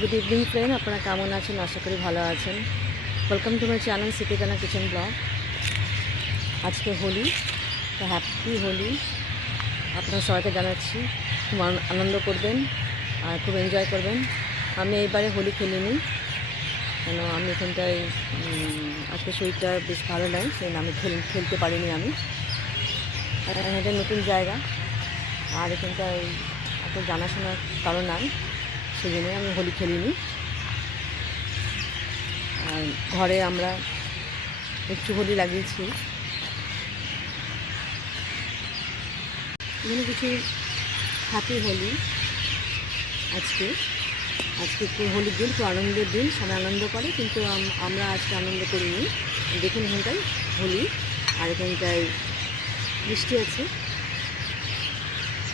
Good evening friend, আপনারা কেমন আছেন? আশা করি ভালো আছেন। ওয়েলকাম টু মাই চ্যানেল সিটিকানা কিচেন ব্লগ। আজকে হোলি, তো হ্যাপি হোলি আপনারা সবাইকে জানাচ্ছি। খুব আনন্দ করবেন আর খুব এনজয় করবেন। আমি এইবারে হোলি খেলিনি, কেন আমি এখানটায় আজকে শরীরটা বেশ ভালো নয়, সেই আমি খেলতে পারিনি। আমি এটা নতুন জায়গা আর এখানটায় এত জানাশোনার কারণ নাই, সেই জন্যই আমি হোলি খেলিনি। আর ঘরে আমরা একটু হোলি লাগিয়েছি, এখানে কিছু হ্যাপি হোলি। আজকে একটু হোলির দিন, খুব আনন্দের দিন, সবাই আনন্দ করে, কিন্তু আমরা আজকে আনন্দ করিনি। দেখুন এখানটায় হোলি আর এখানটায় বৃষ্টি আছে।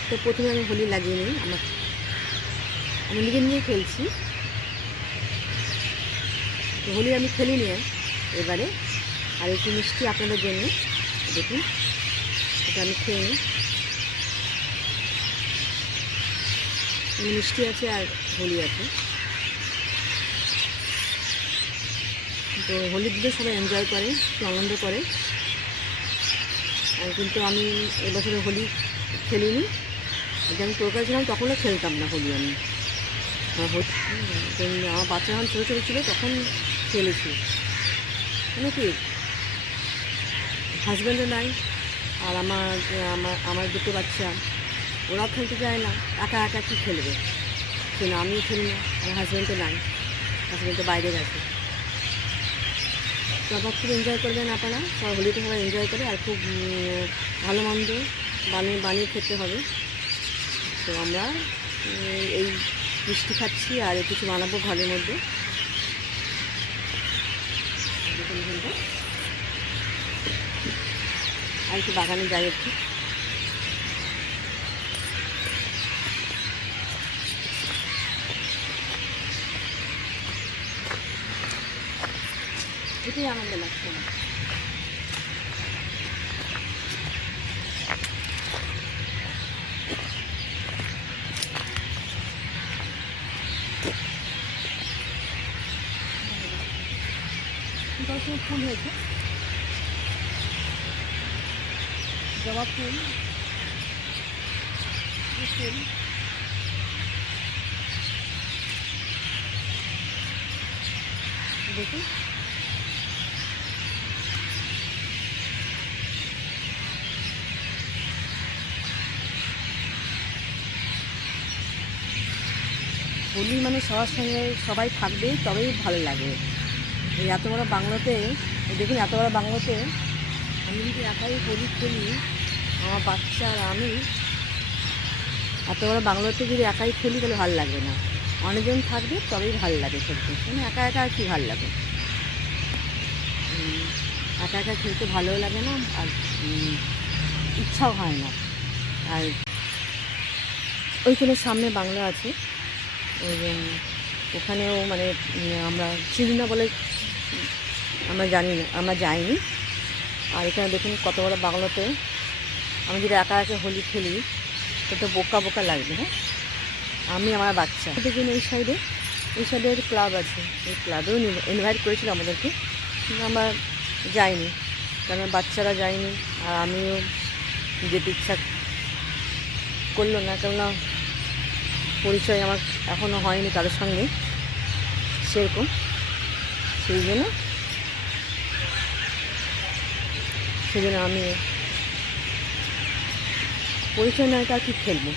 তো প্রথমে আমি হোলি লাগিয়ে নিই, আমি নিজে নিজেই খেলছি। তো হোলি আমি খেলিনি এবারে। আর একটু মিষ্টি আপনাদের জন্য, দেখুন এটা আমি খেয়ে নিই। মিষ্টি আছে আর হোলি আছে। তো হোলির দিনে সবাই এনজয় করে, একটু আনন্দ করে। আর কিন্তু আমি এবছরে হোলি খেলিনি। যখন কলকাতা ছিলাম তখনও খেলতাম না হোলি। আমি আমার বাচ্চা যখন ছোটো ছোটো ছিল তখন খেলেছি। মানে কি, হাজব্যান্ডও নাই, আর আমার দুটো বাচ্চা, ওরাও খেলতে যায় না, একা একা কী খেলবে, সেই না আমিও খেলি না। আমার হাজব্যান্ডও নাই, হাজব্যান্ড তো বাইরে গেছে। তো আবার খুব এনজয় করবেন আপনারা, সব হোলিতে সবাই এনজয় করে। আর খুব ভালো মন্দ বানিয়ে খেতে হবে। তো আমরা এই মিষ্টি খাচ্ছি আর কিছু বানাবো ঘরের মধ্যে। আর একটু বাগানে যাই একটু। এটাই আনন্দ লাগছে না। ফুল হয়েছে, জবা ফুল, ফুল দেখুন। হোলি মানে সবার সঙ্গে সবাই থাকবে, তবেই ভালো লাগে। এই এত বড় বাংলোতে, দেখুন এত বড় বাংলোতে আমি যদি একাই হোলি খেলি, আমার বাচ্চা আর আমি, এত বড় বাংলোতে যদি একাই খেলি তাহলে ভালো লাগবে না। অনেকজন থাকবে তবেই ভালো লাগে খেলতে, মানে একা একা আর কি ভালো লাগে। একা একা খেলতে ভালোও লাগে না, আর ইচ্ছাও হয় না। আর ওইখানে সামনে বাংলো আছে, ওখানেও মানে আমরা চিনি না বলে আমরা জানি না, আমরা যাইনি। আর এখানে দেখুন কত বড় বাংলোতে আমি যদি একা একা হোলি খেলি তো বোকা বোকা লাগবে। হ্যাঁ, আমি আমার বাচ্চা দেখুন এই সাইডে একটা ক্লাব আছে, এই ক্লাবেও ইনভাইট করেছিল আমাদেরকে, কিন্তু আমরা যাইনি, কারণ বাচ্চারা যায়নি আর আমিও যেতে ইচ্ছা করলো না, কেননা পরিচয় আমার এখনও হয়নি কারোর সঙ্গে সেরকম। সেই জন্য আমি পরিচয় নয় তার কি খেলবো।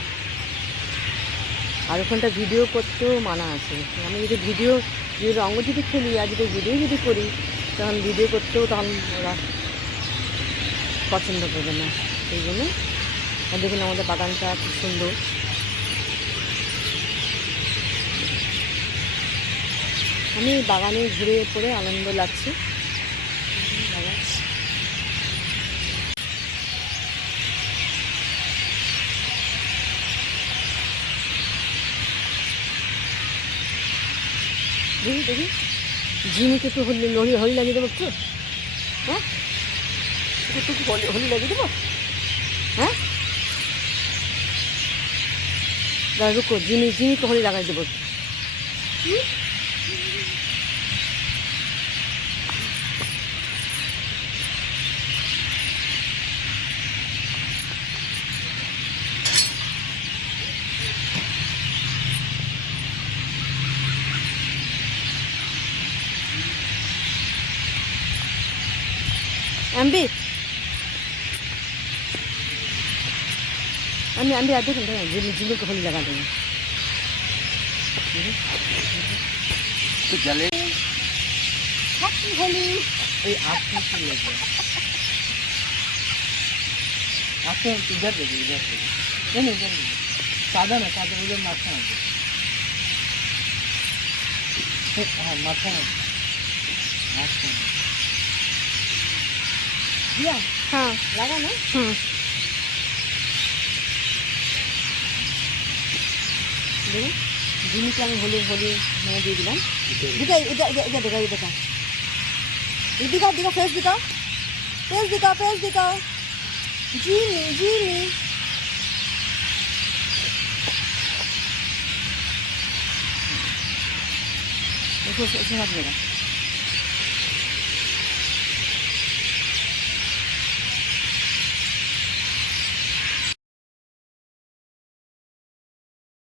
আর ওখানটা ভিডিও করতেও মানা আছে। আমি যদি রঙ যদি খেলি আর ভিডিও যদি করি, তখন ভিডিও করতেও তখন ওরা পছন্দ করবে না। সেই জন্য দেখুন আমাদের বাগানটা খুব সুন্দর। আমি বাগানে ঘুরে পড়ে আনন্দ লাগছে। দেখি ঝিমিকে একটু হোলি লাগিয়ে দেবো একটু। হ্যাঁ, একটু হোলি লাগিয়ে দেবো। হ্যাঁ, রুকো, জিমিকে হোলি লাগাই দেবো। एमबी एमबी आप देखो जिम्मी को होली लगा देंगे तो जले हैप्पी होली आपको की लगे आपको इधर दे नहीं इधर सादा ना सादा उधर माथा हाँ माथा दिया हाँ लगा ना देखो जिम्मी के होली होली मैंने दे दिलाम दिखा इधर इधर दिखा इधर दिखा दिखा दिखा फेस दिखाओ फेस दिखाओ फेस दिखाओ जिमी जिमी उसको उसमें हाथ मेरा